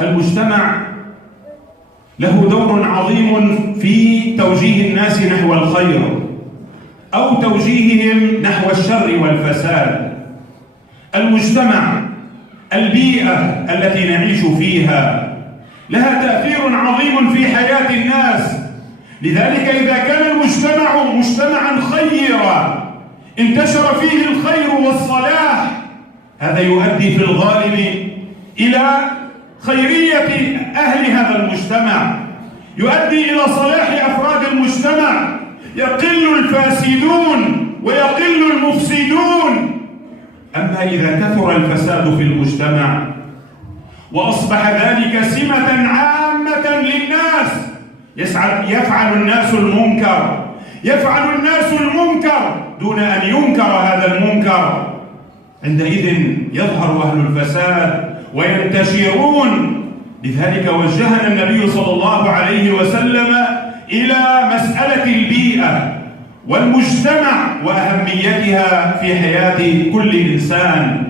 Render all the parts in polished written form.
المجتمع له دور عظيم في توجيه الناس نحو الخير أو توجيههم نحو الشر والفساد. المجتمع، البيئة التي نعيش فيها لها تأثير عظيم في حياة الناس. لذلك إذا كان المجتمع مجتمعا خيرا انتشر فيه الخير والصلاح، هذا يؤدي في الغالب إلى خيرية أهل هذا المجتمع، يؤدي إلى صلاح أفراد المجتمع، يقل الفاسدون ويقل المفسدون. أما إذا كثر الفساد في المجتمع وأصبح ذلك سمة عامة للناس، يفعل الناس المنكر دون أن ينكر هذا المنكر، عندئذ يظهر أهل الفساد وينتشرون. لذلك وجهنا النبي صلى الله عليه وسلم إلى مسألة البيئة والمجتمع وأهميتها في حياة كل إنسان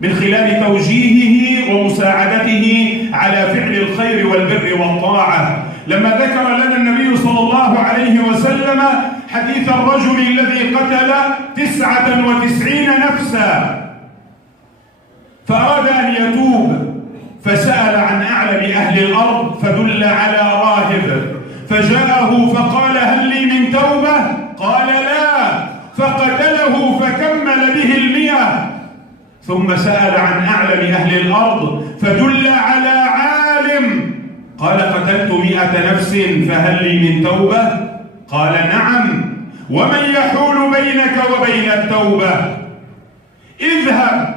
من خلال توجيهه ومساعدته على فعل الخير والبر والطاعة. لما ذكر لنا النبي صلى الله عليه وسلم حديث الرجل الذي قتل 99 نفسا فأراد أن يتوب، فسأل عن أعلم أهل الأرض فدل على راهب، فجاءه فقال هل لي من توبة؟ قال لا، فقتله فكمل به 100. ثم سأل عن أعلم أهل الأرض فدل على عالم، قال قتلت 100 نفس فهل لي من توبة؟ قال نعم، ومن يحول بينك وبين التوبة؟ اذهب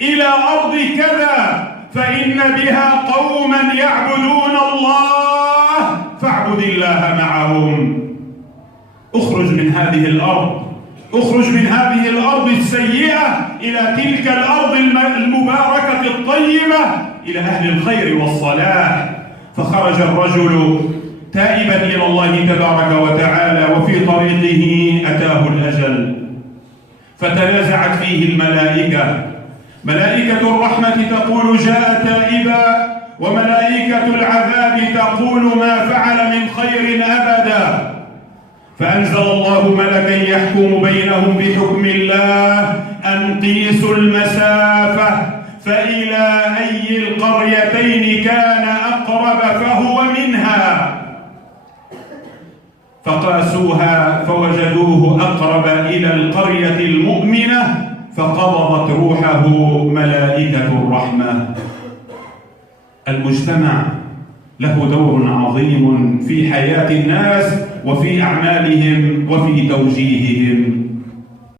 إلى أرض كذا فإن بها قوما يعبدون الله فاعبد الله معهم. اخرج من هذه الأرض السيئة إلى تلك الأرض المباركة الطيبة، إلى أهل الخير والصلاح. فخرج الرجل تائبا إلى الله تبارك وتعالى، وفي طريقه أتاه الأجل، فتنازعت فيه الملائكة، ملائكة الرحمة تقول جاء تائبا، وملائكة العذاب تقول ما فعل من خير أبدا. فأنزل الله ملكا يحكم بينهم بحكم الله أن قيسوا المسافة، فإلى أي القريتين كان أقرب فهو منها، فقاسوها فوجدوه أقرب إلى القرية المؤمنة، فقبضت روحه ملائكة الرحمة. المجتمع له دور عظيم في حياة الناس وفي أعمالهم وفي توجيههم.